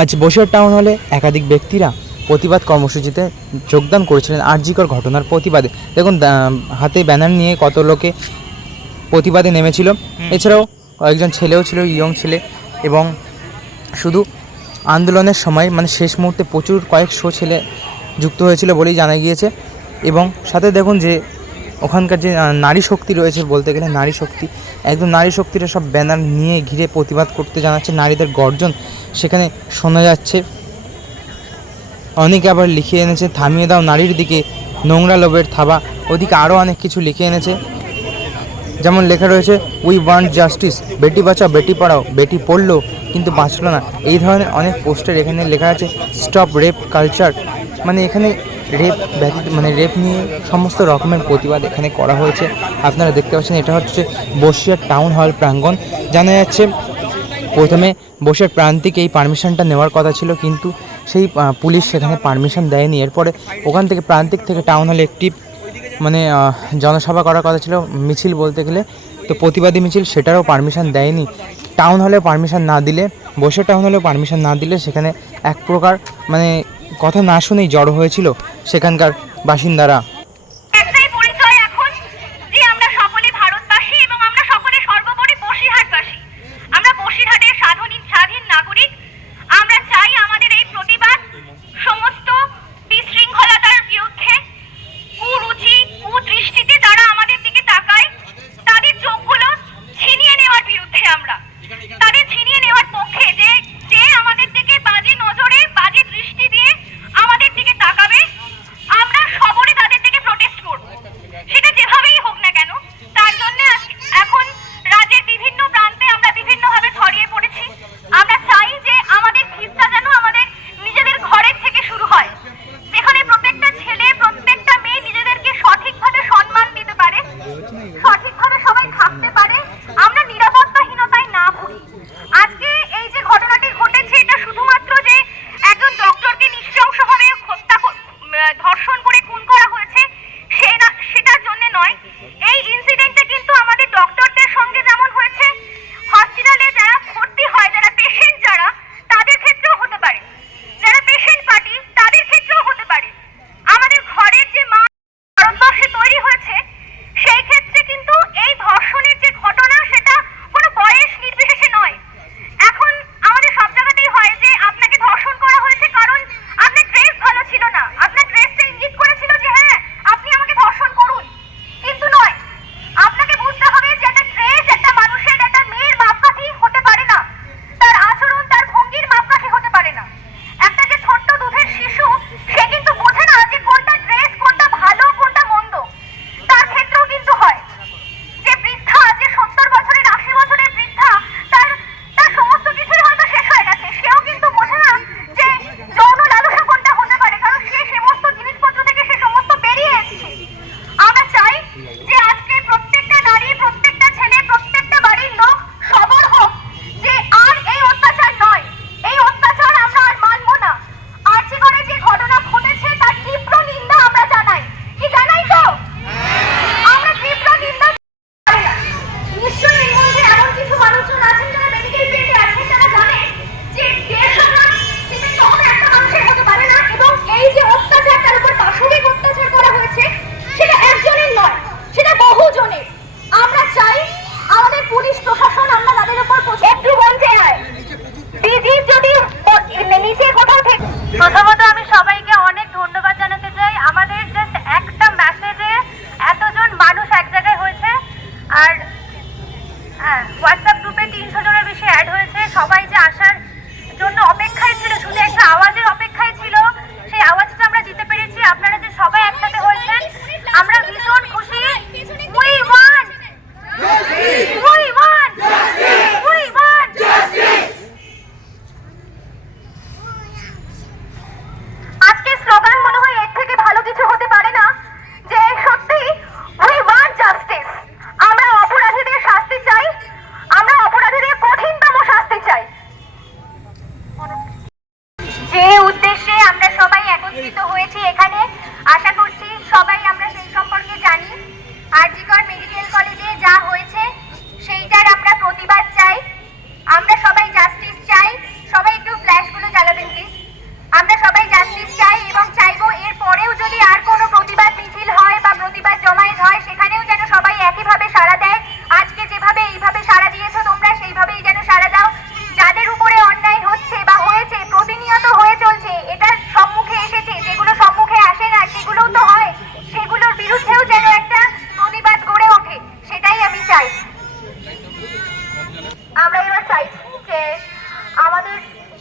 আজ বসিরহাট টাউন হলে একাধিক ব্যক্তিরা প্রতিবাদ কর্মসূচিতে যোগদান করেছিলেন আরজিকর ঘটনার প্রতিবাদে। দেখুন হাতে ব্যানার নিয়ে কত লোকে প্রতিবাদে নেমেছিল। এছাড়াও কয়েকজন ছেলেও ছিল, ইয়ং ছেলে, এবং শুধু আন্দোলনের সময় মানে শেষ মুহূর্তে প্রচুর কয়েকশো ছেলে যুক্ত হয়েছিল বলেই জানা গিয়েছে। এবং সাথে দেখুন যে ওখানকার যে নারী শক্তি রয়েছে, বলতে গেলে নারী শক্তি, একদম নারী শক্তিরা সব ব্যানার নিয়ে ঘিরে প্রতিবাদ করতে জানাচ্ছে। নারীদের গর্জন সেখানে শোনা যাচ্ছে। অনেকে আবার লিখে এনেছে থামিয়ে দাও নারীর দিকে নোংরা লোভের থাবা, ওদিকে আরও অনেক কিছু লিখে এনেছে। যেমন লেখা রয়েছে we want justice, Beti Bachao Beti Padhao, বেটি পড়লো কিন্তু বাঁচলো না। এই ধরনের অনেক পোস্টার এখানে লেখা আছে। স্টপ রেপ কালচার, মানে এখানে রেপ ব্যতীত মানে রেপ নিয়ে সমস্ত রকমের প্রতিবাদ এখানে করা হয়েছে। আপনারা দেখতে পাচ্ছেন এটা হচ্ছে বসিরহাট টাউন হল প্রাঙ্গণ। জানা যাচ্ছে প্রথমে বসিরহাট প্রান্তিক এই পারমিশনটা নেওয়ার কথা ছিল, কিন্তু সেই পুলিশ সেখানে পারমিশন দেয়নি। এরপরে ওখান থেকে প্রান্তিক থেকে টাউন হলে একটি মানে জনসভা করার কথা ছিল, মিছিল বলতে গেলে, তো প্রতিবাদী মিছিল, সেটারও পারমিশন দেয়নি। টাউন হলে পারমিশন না দিলে, বসিরহাট টাউন হলেও পারমিশন না দিলে সেখানে এক প্রকার মানে কথা না শুনেই জড়ো হয়েছিল সেখানকার বাসিন্দারা। আমাদের দিকে তাকাবে, আমরা সবরে তাদের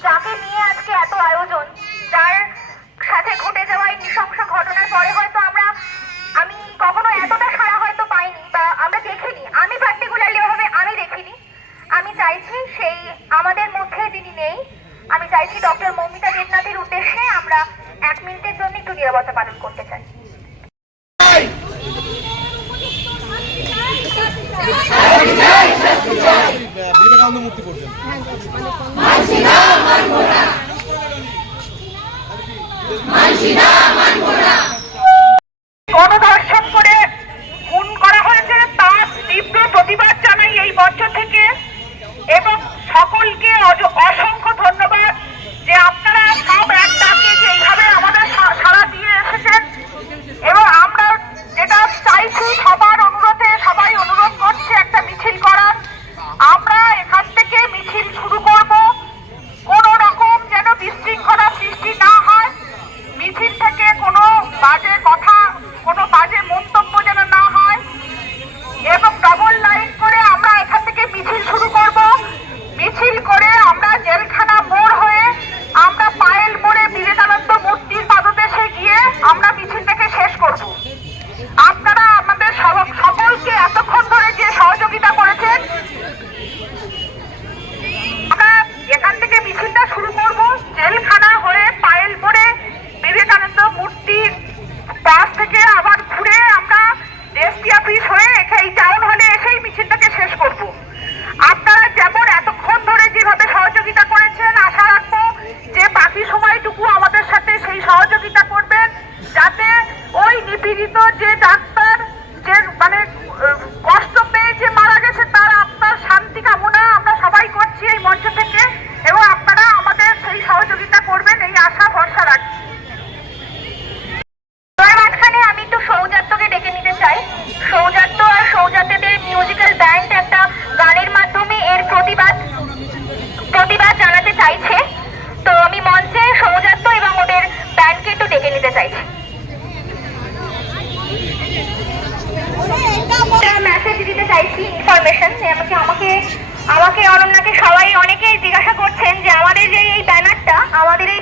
যাকে নিয়ে আজকে এত আয়োজন, যার সাথে ঘটে যাওয়া এই নৃশংস ঘটনার পরে হয়তো আমি কখনো এতটা সাড়া হয়তো পাইনি বা আমরা দেখিনি, আমি পার্টিকুলারলি ভাবে আমি দেখিনি। আমি চাইছি সেই আমাদের মধ্যে যিনি নেই, আমি চাইছি ডক্টর মৌমিতা দেবনাথের উদ্দেশ্যে আমরা 1 মিনিটের জন্য একটু নীরবতা পালন করতে চাই। বিবেকানন্দ মূর্তি পর্যন্ত গণধর্ষণ করে খুন করা হয়েছে, তার তীব্র প্রতিবাদ জানাই এই মঞ্চ থেকে। এবং সকলকে অসংখ্য ধন্যবাদ যে আপনারা সব এক ডাকে যে এইভাবে আমাদের সাড়া দিয়ে এসেছেন। এবং আমরা যেটা চাইছি, সবার অনুরোধে সবাই অনুরোধ করছে একটা মিছিল করার। আমরা এখান থেকে মিছিল শুরু করব, কোন রকম যেন বিশৃঙ্খলা সৃষ্টি না হয়, মিছিল থেকে কোনো বাজে কথা, কোনো বাজে মন্তব্য যেন না হয়। এবং ডবল লাইন করে আমরা এখান থেকে মিছিল শুরু করব। মিছিল করে আমরা জেলখানা মোড় হয়ে আমরা পায়েল মোড়ে বিবেকানন্দ মূর্তির পাদদেশে গিয়ে আমরা মিছিলটাকে শেষ করব। আপনারা আমাদের সকলকে এতক্ষণ ধরে যে সহযোগিতা করেছেন, আমরা এখান থেকে মিছিলটা শুরু করব জেলখানা হয়ে পায়েল মোড়ে বিবেকানন্দ মূর্তির পাশ থেকে আবার ঘুরে আমরা এসপি অফিস হয়ে এই টাউন হলে এসেই মিছিলটাকে শেষ করব। আপনারা যেমন এতক্ষণ ধরে যেভাবে সহযোগিতা করেছেন, আশা রাখবো যে বাকি সময়টুকু আমাদের সাথে সেই সহযোগিতা করবেন, যাতে ওই নিপীড়িত যে ডাক্তার, যে মানে কষ্ট পেয়ে যে মারা গেছে, তার আত্মার শান্তি কামনা আমরা সবাই করছি এই মঞ্চ থেকে। এবং আপনারা আমাদের সেই সহযোগিতা করবেন এই আশা ভরসা রাখছি। মাঝখানে আমি একটু সৌজাত্যকে ডেকে নিতে চাই। সৌজাত্য আর সৌজাত্যদের মিউজিক্যাল ব্যান্ড একটা গানের মাধ্যমে এর প্রতিবাদ জানাতে চাইছে। তো আমি মঞ্চে সৌজাত্য এবং ওদের ব্যান্ডকে একটু ডেকে নিতে চাইছি। মেসেজ দিতে চাইছি, ইনফরমেশন। আমাকে অনন্যাকে সবাই অনেকেই জিজ্ঞাসা করছেন যে আমাদের এই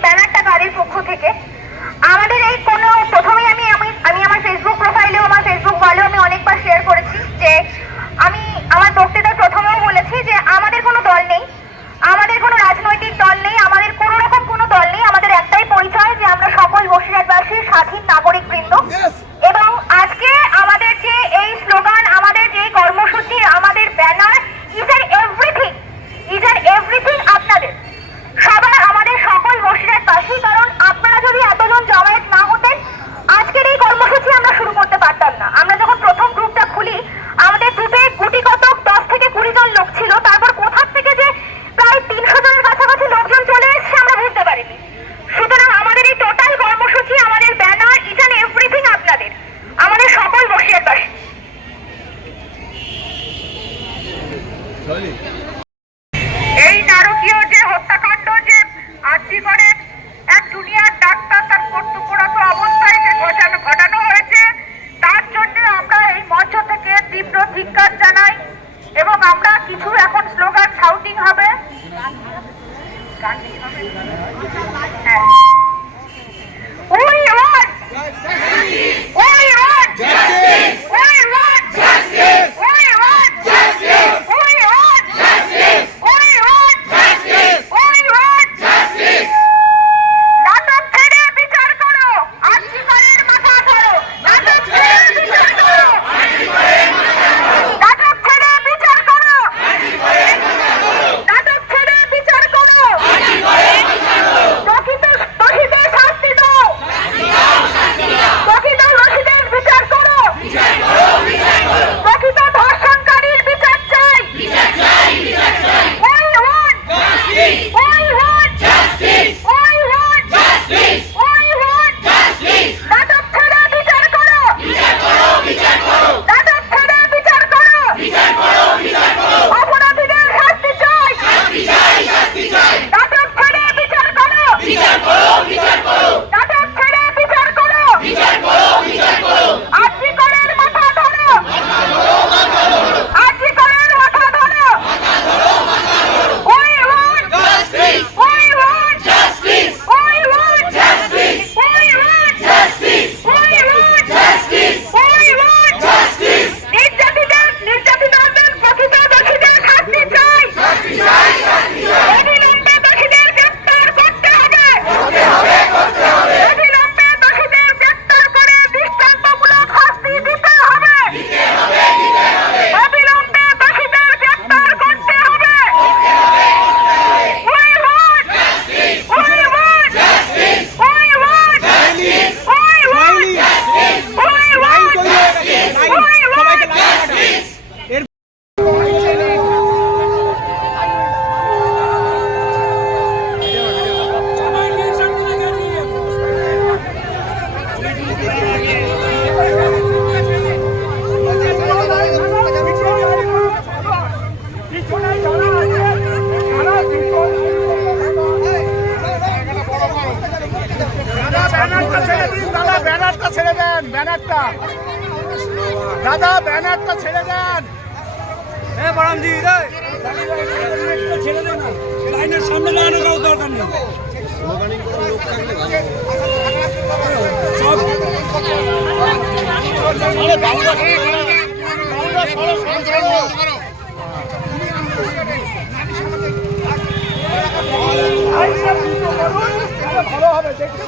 ব্যানারটা কাদের পক্ষ থেকে। আমাদের এই কোনো প্রথমেই আমি আমার ফেসবুক প্রোফাইলেও, আমার ফেসবুক ওয়ালেও আমি অনেকবার শেয়ার করেছি যে আমি আমার বক্তৃতার প্রথমেও বলেছি যে আমাদের কোনো দল নেই, আমাদের কোনো রাজনৈতিক দল নেই, আমাদের কোনো রকম কোনো দল নেই। আমাদের একটাই পরিচয় যে আমরা সকল বসিরহাটবাসী স্বাধীন নাগরিক বৃন্দ। এবং আজকে আমাদের যে এই স্লোগান, আমাদের যে কর্মসূচি, আমাদের ব্যানার, ইজ অ্যান্ড এভরিথিং আপনাদের সবার, আমাদের সকল বসিরহাটবাসী। কারণ আপনারা যদি এতজন জমায়েত না হতেন, আজকের এই কর্মসূচি আমরা শুরু করতে পারতাম না। আমরা যখন প্রথম গ্রুপটা খুলি, আমাদের গ্রুপে গুটি কতক 10 থেকে 20 জন লোক ছিল। তারপর কোথা থেকে যে প্রায় 300 জনের কাছাকাছি লোকজন চলে এসেছে আমরা বুঝতে পারিনি। সুতরাং আমাদের এই টোটাল কর্মসূচি, আমাদের ব্যানার, ইজ অ্যান্ড এভরিথিং আপনাদের, আমাদের সকল বসিরহাটবাসী। এই নারকীয় যে হত্যাকাণ্ড, যে আর্জিকরের এক জুনিয়র ডাক্তার তার কর্তব্যরত অবস্থায় যে ঘটানো হয়েছে, তার জন্য আমরা এই মঞ্চ থেকে তীব্র ধিক্কার জানাই। এবং আমরা কিছু এখন স্লোগান শাউটিং হবে। হ্যাঁ, We want justice. We want justice. We want justice. We want justice. We want justice. We want justice. We want justice. নাটক ছেড়ে বিচার করো, আর্জিকরের মাথা ধরো। নাটক ছেড়ে বিচার করো, আর্জিকরের মাথা ধরো। নাটক ছেড়ে বিচার করো, আর্জিকরের মাথা ধরো। নাটক ছেড়ে বিচার করো, আর্জিকরের মাথা ধরো। প্রকৃত ব্যানারটা দাদা, ব্যানারটা ছেড়ে দেন। ছেড়ে দেন না, লাইনের সামনে লাগানো কাউ দরকার নেই। ভালো হবে, দেখতে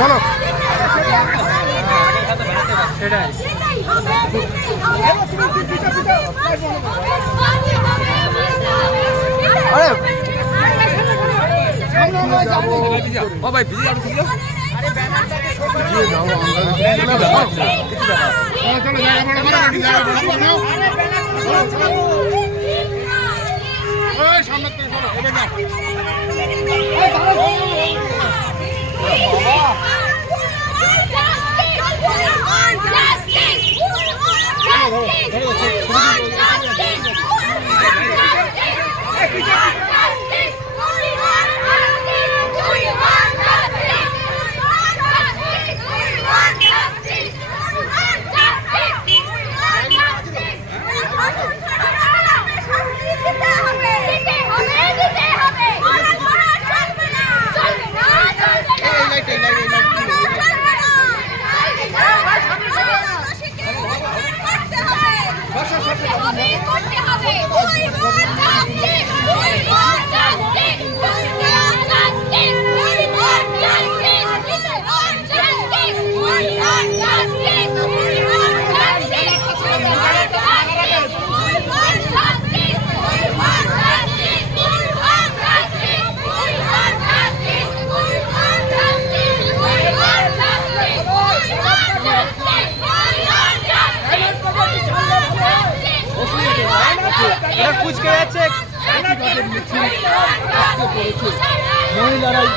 বলো। সেটাই ও ভাই ভিজে যাও, ভিজে যাও। কুচকে যাচ্ছে মহিলারাই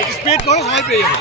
একটু স্পিড করো, সবাই পেয়ে যাবে।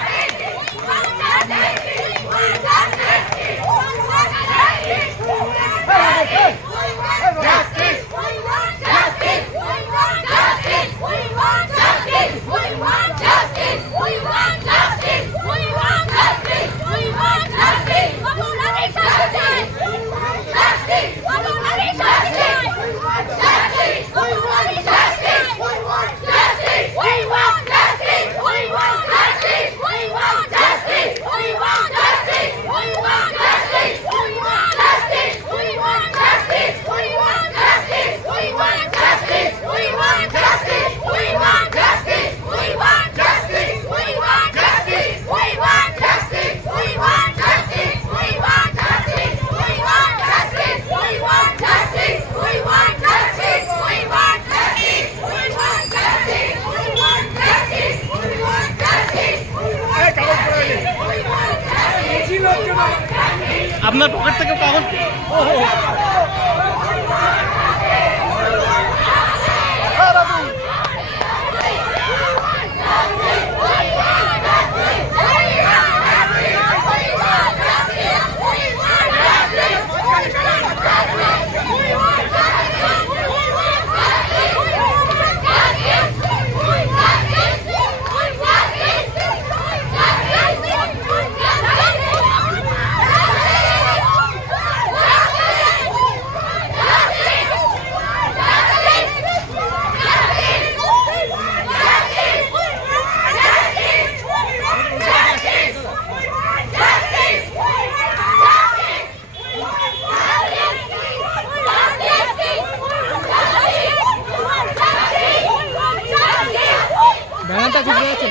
আপনার পকেট থেকে কাগজ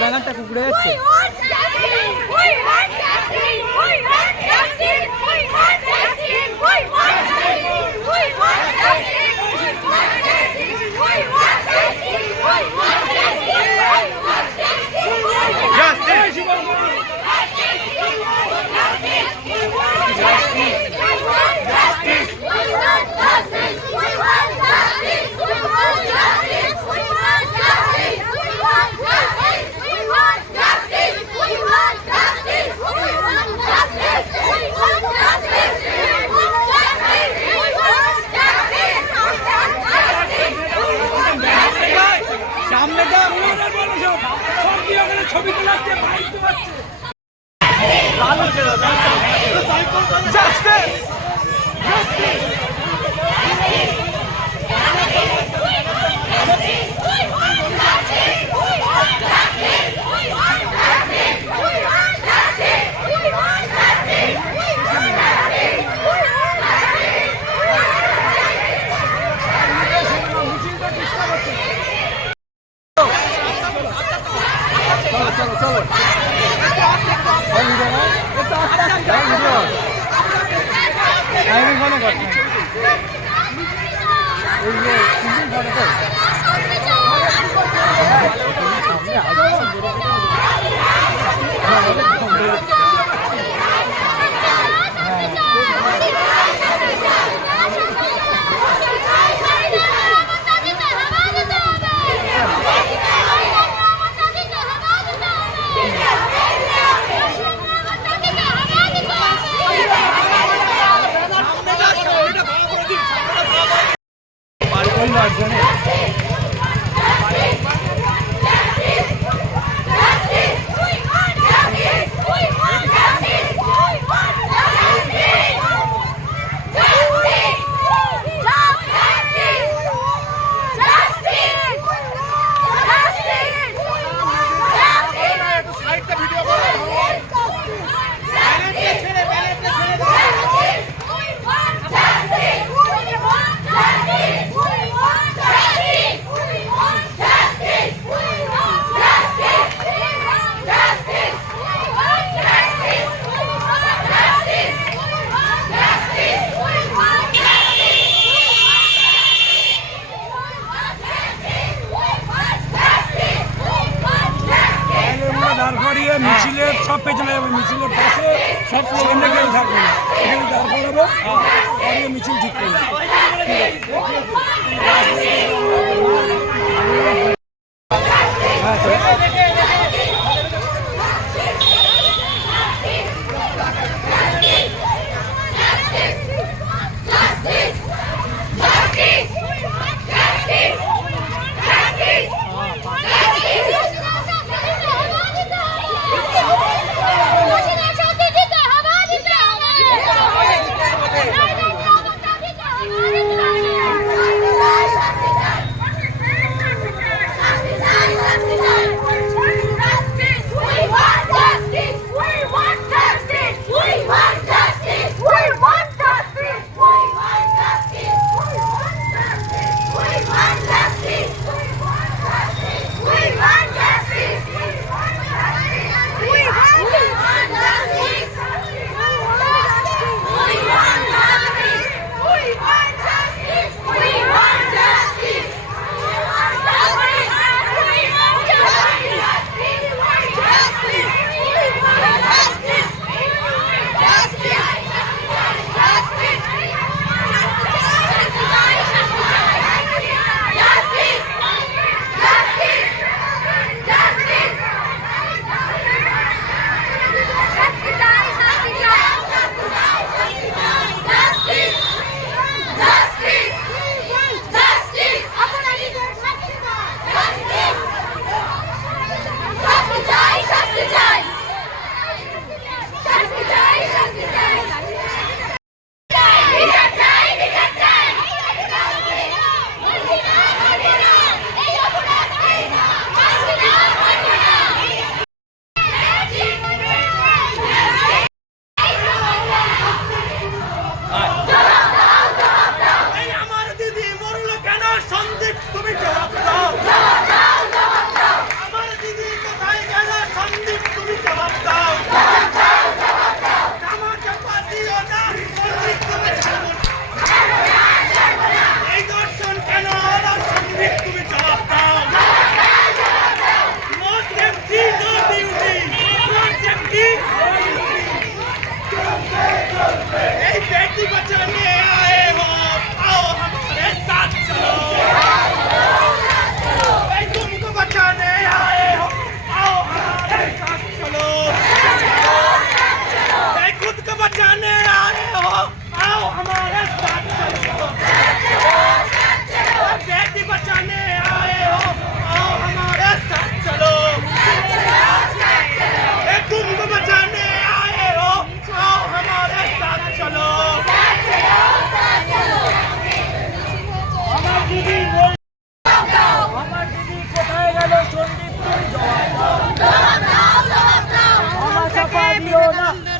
ব্যানারটা কুকুরে যাচ্ছে। ছবি তোলাচ্ছে বাইক তোলাচ্ছে ওই 9 জনে মিছিলের সব পেছনে যাবে, মিছিলের পাশে সব সামনে কেউ থাকবে না, এখানে দাঁড় করাবো, পরে মিছিল ঠিক করবো।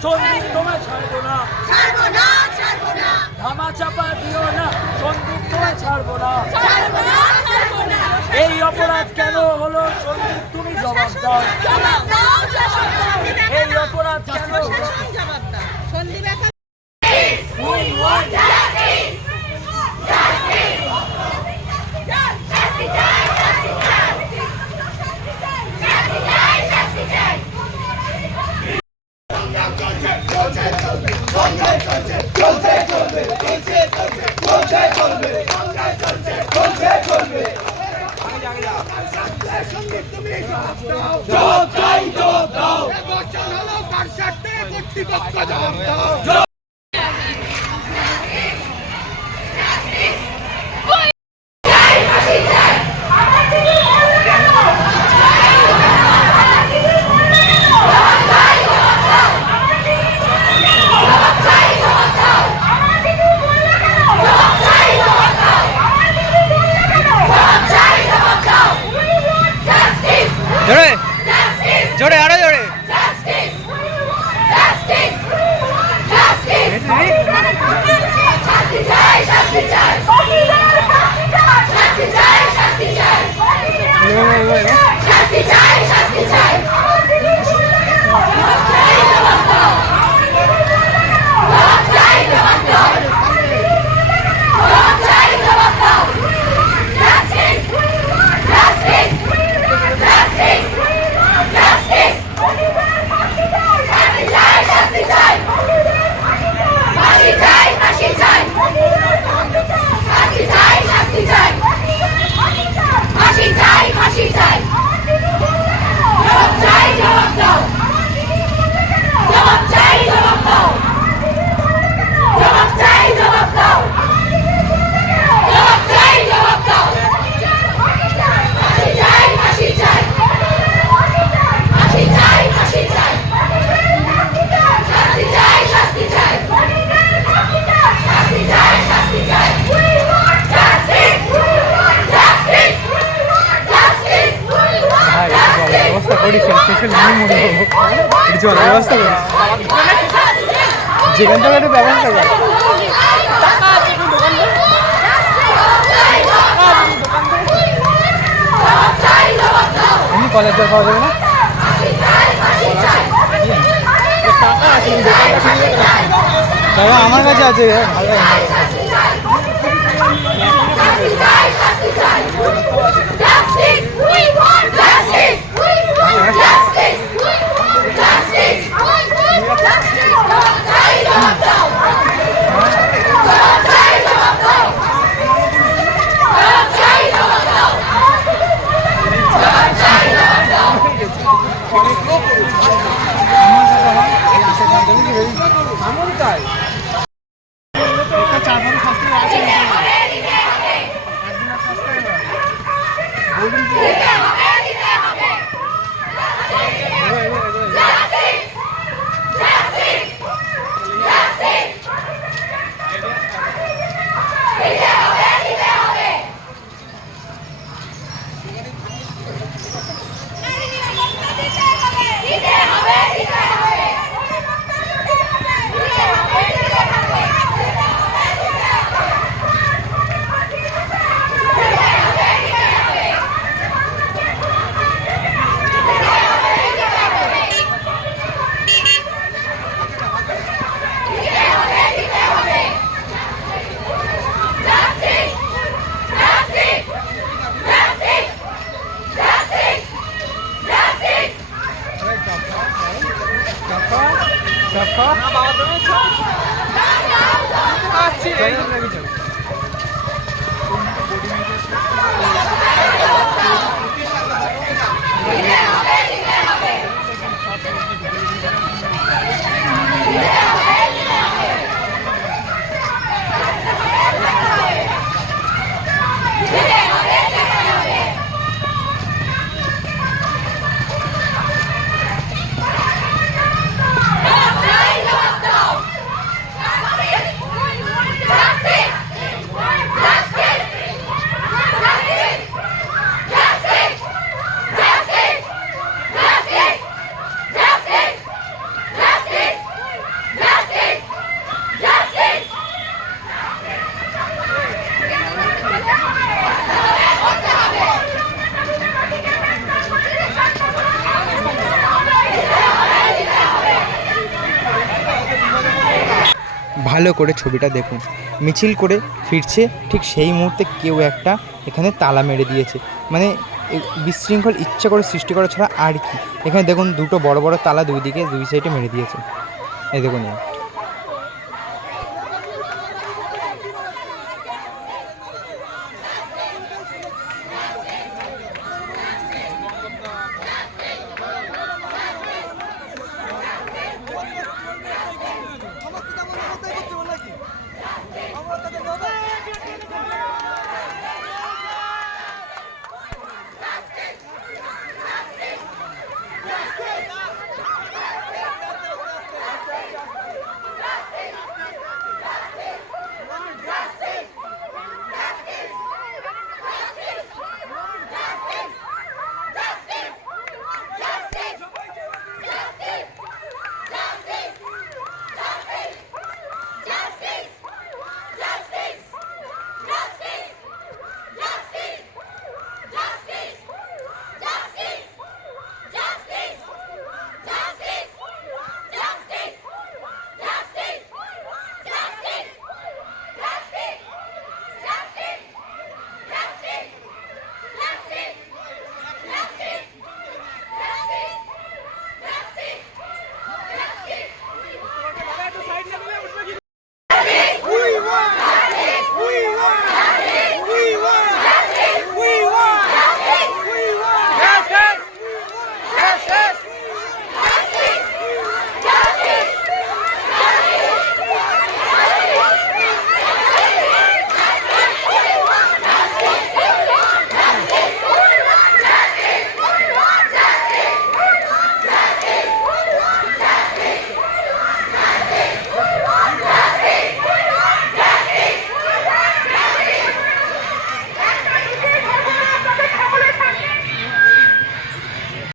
সন্দীপ তোমায় ছাড়বো না, ধামা চাপা দিও না, সন্দীপ তোমায় ছাড়বো না, এই অপরাধ কেন হলো সন্দীপ তুমি জবাব দাও, এই অপরাধ কেন হলো? জোরে আরো জোরে ব্যবস্থা করি স্পেশাল কিছু ব্যবস্থা করি যেখান থেকে একটা ব্যবস্থা করি এমনি কলেজ জল পাওয়া যাবে না দাদা আমার কাছে আছে ভালো ভালো করে ছবিটা দেখুন মিছিল করে ফিরছে ঠিক সেই মুহূর্তে কেউ একটা এখানে তালা মেরে দিয়েছে মানে বিশৃঙ্খল ইচ্ছা করে সৃষ্টি করা ছাড়া আর কি এখানে দেখুন দুটো বড় বড় তালা দুই দিকে দুই সাইডে মেরে দিয়েছে এই দেখুন